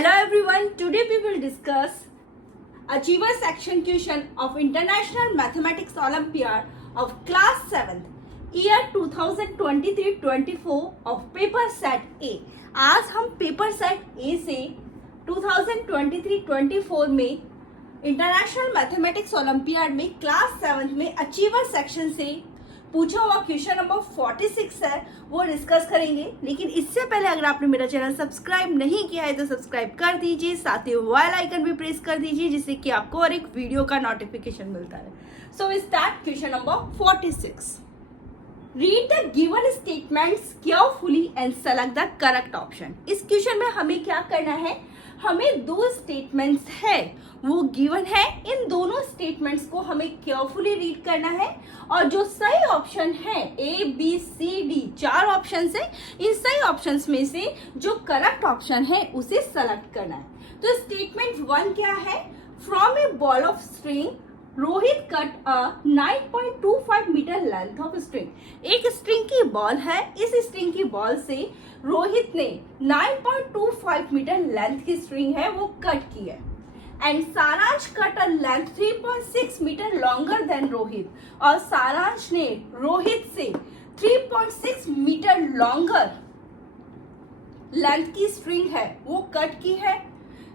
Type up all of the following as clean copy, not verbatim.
Hello everyone, today we will discuss Achiever section question of International Mathematics Olympiad of class 7th year 2023-24 of paper set A। आज हम paper set ए से 2023-24 में international mathematics olympiad में class 7th में achiever section से पूछा हुआ question number 46 है वो डिस्कस करेंगे। लेकिन इससे पहले अगर आपने मेरा चैनल सब्सक्राइब नहीं किया है तो सब्सक्राइब कर दीजिए, साथ ही बेल आइकन भी प्रेस कर दीजिए जिससे कि आपको और एक वीडियो का नोटिफिकेशन मिलता है। So we start question number 46। Read the given statements carefully and select the correct option. इस क्वेश्चन में हमें क्या करना है, हमें दो स्टेटमेंट्स है वो गिवन है, इन दोनों स्टेटमेंट्स को हमें केयरफुली रीड करना है और जो सही ऑप्शन है ए बी सी डी चार ऑप्शन है, इन सही ऑप्शंस में से जो करेक्ट ऑप्शन है उसे सेलेक्ट करना है। तो स्टेटमेंट 1 क्या है, from a ball of string Rohit cut a 9.25 metre length of string. एक स्ट्रिंग की बॉल है, इस स्ट्रिंग की बॉल से रोहित ने 9.25 मीटर लेंथ की स्ट्रिंग है वो कट की है। And Saransh cut a length 3.6 metre longer than Rohit, और सारांश ने रोहित से 3.6 मीटर लॉन्गर लेंथ की स्ट्रिंग है वो कट की है।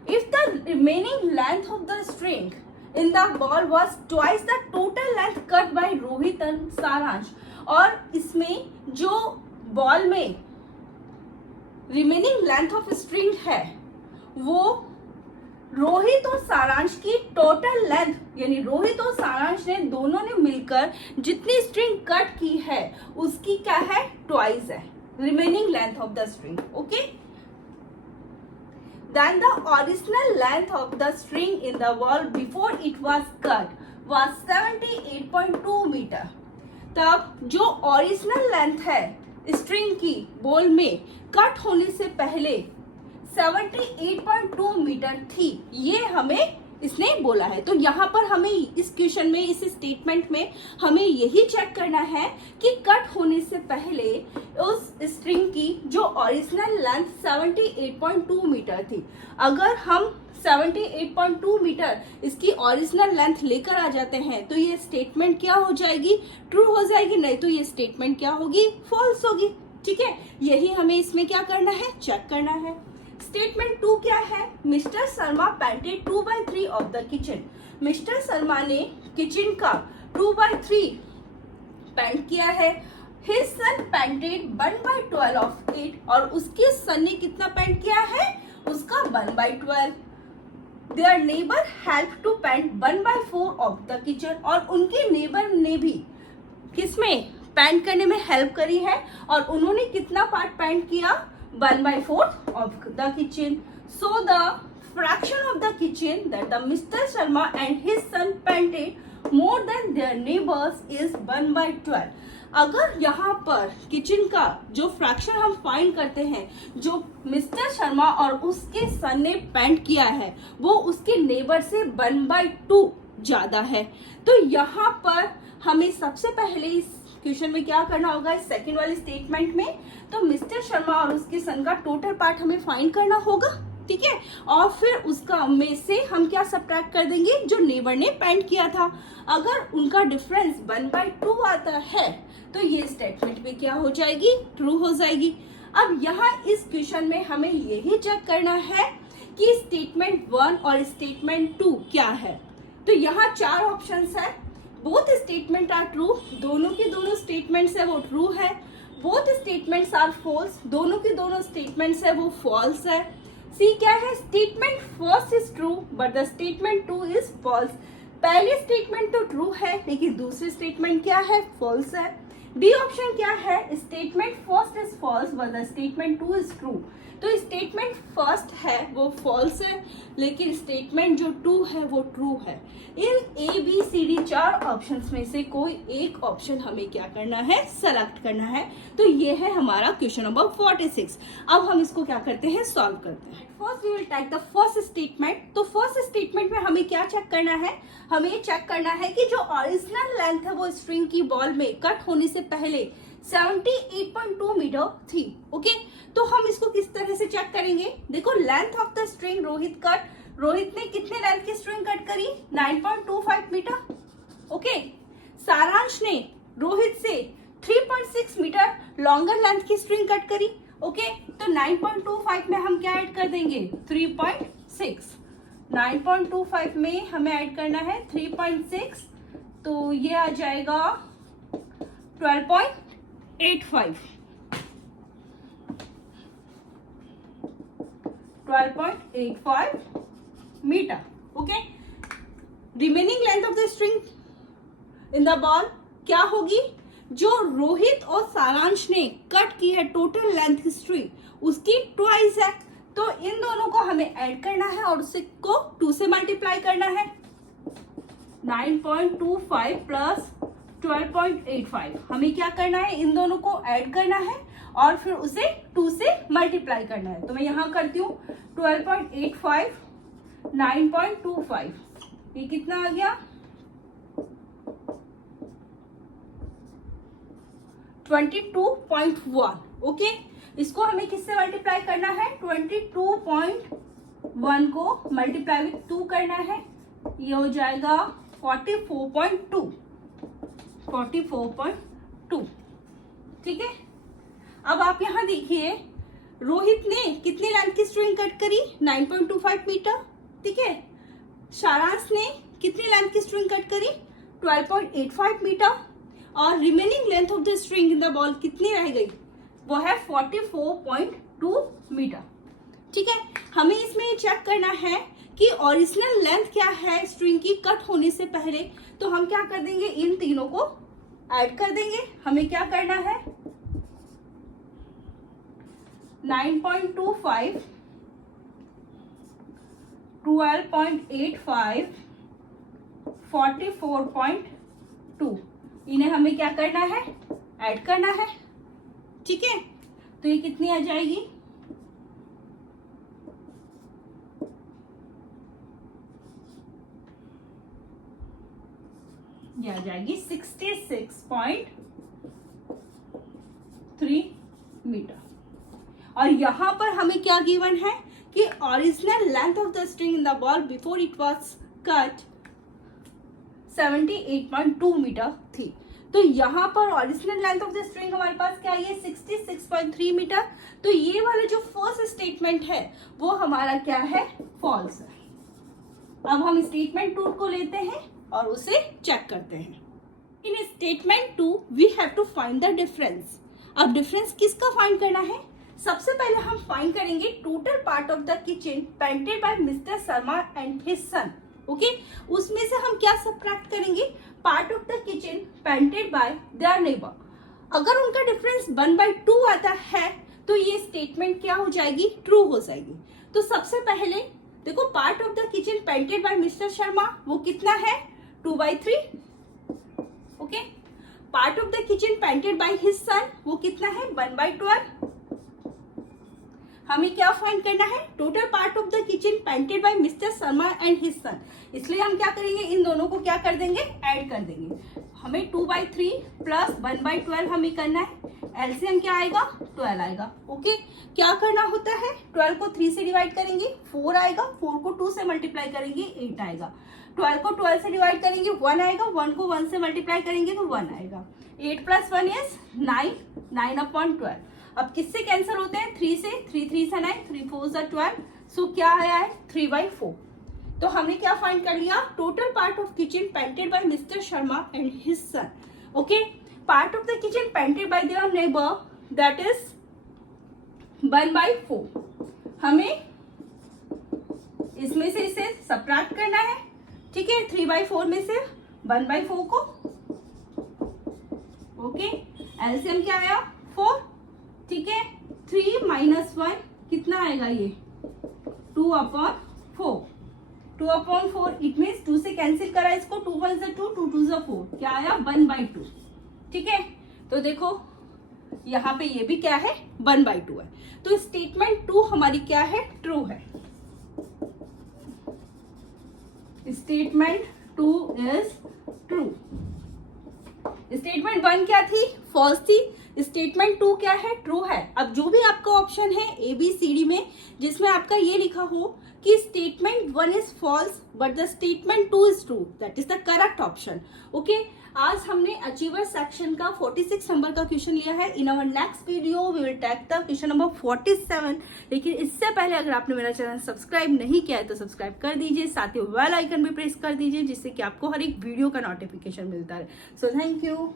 If the remaining length of the string in the ball was twice the total length cut by Rohit and सारांश, और इसमें जो बॉल में रिमेनिंग लेंथ ऑफ स्ट्रिंग है वो रोहित और सारांश की टोटल लेंथ, यानी रोहित और सारांश ने दोनों ने मिलकर जितनी स्ट्रिंग कट की है उसकी क्या है, ट्वाइस है remaining length of the string. Okay, then the original length of the string in the ball before it was cut was 78.2 meter। तब जो ओरिजिनल लेंथ है स्ट्रिंग की बॉल में कट होने से पहले 78.2 मीटर थी, ये हमें इसने बोला है। तो यहाँ पर हमें इस क्वेश्चन में, इस स्टेटमेंट में हमें यही चेक करना है कि कट होने से पहले उस स्ट्रिंग की जो ओरिजिनल लेंथ 78.2 मीटर थी, अगर हम 78.2 मीटर इसकी ओरिजिनल लेंथ लेकर आ जाते हैं तो ये स्टेटमेंट क्या हो जाएगी, ट्रू हो जाएगी, नहीं तो ये स्टेटमेंट क्या होगी, फॉल्स होगी। ठीक है, यही हमें इसमें क्या करना है, चेक करना है। स्टेटमेंट 2 क्या है, mister Sharma painted 2/3 of the kitchen. Mister Sharma ने किचन का 2/3 पेंट किया है। His son painted 1/12 of it, और उसके सन ने कितना पेंट किया है, उसका 1/12। Their neighbour help to paint 1/4 of the kitchen, और उनके नेबर ने भी किसमें पेंट करने में हेल्प करी है, और उन्होंने कितना पार्ट पेंट किया, 1/4 of the kitchen। So the fraction of the kitchen that the Mr. Sharma and his son painted more than their neighbors is 1/12। अगर यहाँ पर किचन का जो फ्रैक्शन हम फाइंड करते हैं, जो मिस्टर शर्मा और उसके सन ने पेंट किया है वो उसके नेबर से 1/2 ज्यादा है। तो यहाँ पर हमें सबसे पहले इस क्वेश्चन में क्या करना होगा, इस सेकंड वाली स्टेटमेंट में तो मिस्टर शर्मा और उसके सन का टोटल पार्ट हमें फाइंड करना होगा। ठीक है, और फिर उसका में से हम क्या सब्ट्रैक्ट कर देंगे, जो नेबर ने पेंट किया था। अगर उनका डिफरेंस 1/2 आता है तो ये स्टेटमेंट भी क्या हो जाएगी, ट्रू हो जाएगी। अब यहाँ इस क्वेश्चन में हमें यही चेक करना है कि स्टेटमेंट 1 और स्टेटमेंट 2 क्या है। तो यहाँ चार ऑप्शंस है, बोथ स्टेटमेंट आर ट्रू, दोनों की दोनों स्टेटमेंट्स है वो ट्रू है। बोथ स्टेटमेंट्स आर फॉल्स, दोनों की दोनों स्टेटमेंट्स है वो फॉल्स है। सी क्या है, statement first is true but the statement 2 is false. पहली स्टेटमेंट तो ट्रू है लेकिन दूसरी स्टेटमेंट क्या है, फॉल्स है। डी ऑप्शन क्या है, statement first is false but the statement 2 is true. तो स्टेटमेंट फर्स्ट है वो फॉल्स है लेकिन स्टेटमेंट जो 2 है वो ट्रू है। इन ए बी सी डी चार ऑप्शंस में से कोई एक ऑप्शन हमें क्या करना है, सेलेक्ट करना है। तो ये है हमारा क्वेश्चन नंबर 46। अब हम इसको क्या करते हैं, सॉल्व करते हैं। First we will take the first statement. तो फर्स्ट स्टेटमेंट में हमें क्या चेक करना है, हमें चेक करना है कि जो ओरिजिनल लेंथ है वो स्ट्रिंग की बॉल में कट होने से पहले 78.2 मीटर थी। ओके, तो हम इसको किस तरह से चेक करेंगे? देखो, length of the string Rohit ने कितने लेंथ की स्ट्रिंग कट करी? 9.25 मीटर। ओके, सारांश ने रोहित से 3.6 मीटर लॉन्गर लेंथ की स्ट्रिंग कट करी। ओके, तो 9.25 में हम क्या ऐड कर देंगे? 3.6। 9.25 में हमें ऐड करना है 3.6, तो ये आ जाएगा 12.85। 12.85 मीटर। Okay, remaining length of the string in the ball क्या होगी? जो रोहित और सारांश ने कट की है टोटल लेंथ हिस्ट्री, उसकी ट्वाइस है। तो इन दोनों को हमें ऐड करना है और उसे को 2 से मल्टीप्लाई करना है। 9.25 प्लस 12.85, हमें क्या करना है? इन दोनों को ऐड करना है और फिर उसे 2 से मल्टीप्लाई करना है। तो मैं यहां करती हूँ 12.85 9.25, ये कितना आ गया? 22.1। ओके, इसको हमें किससे मल्टीप्लाई करना है? 22.1 को मल्टीप्लाई विथ 2 करना है, ये हो जाएगा 44.2। 44.2, ठीक है। अब आप यहां देखिए, रोहित ने कितनी लेंथ की स्ट्रिंग कट करी? 9.25 मीटर, ठीक है। सारांश ने कितनी लेंथ की स्ट्रिंग कट करी? 12.85 मीटर। और remaining length of the string in the ball कितनी रह गई? वो है 44.2 मीटर, ठीक है। हमें इसमें ये चेक करना है कि ओरिजिनल लेंथ क्या है स्ट्रिंग की कट होने से पहले। तो हम क्या कर देंगे? इन तीनों को ऐड कर देंगे। हमें क्या करना है? 9.25 12.85 44.2, इन्हें हमें क्या करना है? ऐड करना है, ठीक है। तो ये कितनी आ जाएगी? ये आ जाएगी 66.3 मीटर। और यहां पर हमें क्या गिवन है कि original length of the string in the ball before it was cut 78.2 metre थी। तो यहाँ पर original length of the string हमारे पास क्या है? 66.3 मीटर। तो ये वाला जो फर्स्ट स्टेटमेंट है वो हमारा क्या है? फॉल्स है। अब हम स्टेटमेंट 2 को लेते हैं और उसे चेक करते हैं। In statement 2 we have to find the difference. अब डिफरेंस किसका फाइंड करना है? सबसे पहले हम फाइंड करेंगे total part of the kitchen painted by Mister Sharma and his son. Okay, उसमें से हम क्या सब्ट्रैक्ट करेंगे? Part of the kitchen painted by their neighbour. अगर उनका डिफरेंस 1/2 आता है तो ये स्टेटमेंट क्या हो जाएगी? ट्रू हो जाएगी। तो सबसे पहले देखो, part of the kitchen painted by Mister Sharma वो कितना है? 2/3। Okay, part of the kitchen painted by his son वो कितना है? 1/12। हमें क्या फाइंड करना है? Total part of the kitchen painted by Mister Sharma and his सन। इसलिए हम क्या करेंगे? इन दोनों को क्या कर देंगे? ऐड कर देंगे। हमें 2/3 प्लस 1/12 हमें करना है। एलसीएम क्या आएगा? 12 आएगा। ओके, क्या करना होता है? 12 को 3 से डिवाइड करेंगे 4 आएगा, 4 को 2 से मल्टीप्लाई करेंगे 8 आएगा, 12 को 12 से डिवाइड करेंगे 1 आएगा, 1 को 1 से मल्टीप्लाई करेंगे तो 1 आएगा। 8 + 1 इज 9, 9/12। अब किससे कैंसिल होते हैं? 3 से, 3 3 से 9, 3 4 = 12। सो क्या आया है? 3/4। तो हमने क्या फाइंड कर लिया? Total part of kitchen painted by Mister Sharma and his son. Okay, part of the kitchen painted by their neighbour that is 1/4। हमें इसमें से इसे सब्ट्रैक्ट करना है, ठीक है। 3/4 में से 1/4 को, ओके, एलसीएम क्या आया? 4, ठीक है। 3 - 1 कितना आएगा? ये 2/4। 2/4 इट मीन्स 2 से कैंसिल करा इसको, 2 1 = 2, 2 2 = 4, क्या आया? 1/2, ठीक है। तो देखो यहाँ पे ये भी क्या है? 1/2 है। तो स्टेटमेंट 2 हमारी क्या है? ट्रू है। Statement 2 is true. स्टेटमेंट 1 क्या थी? फॉल्स थी। स्टेटमेंट 2 क्या है, ट्रू है। अब जो भी आपका ऑप्शन है ABCD में जिसमें आपका ये लिखा हो कि statement 1 is false but the statement 2 is true, that is the correct option. Okay, आज हमने अचीवर सेक्शन का 46 नंबर का क्वेश्चन लिया है। In our next video we will take the question number 47। लेकिन इससे पहले अगर आपने मेरा चैनल सब्सक्राइब नहीं किया है तो सब्सक्राइब कर दीजिए, साथ ही बेल आइकन भी प्रेस कर दीजिए जिससे कि आपको हर एक वीडियो का नोटिफिकेशन मिलता रहे। So thank you.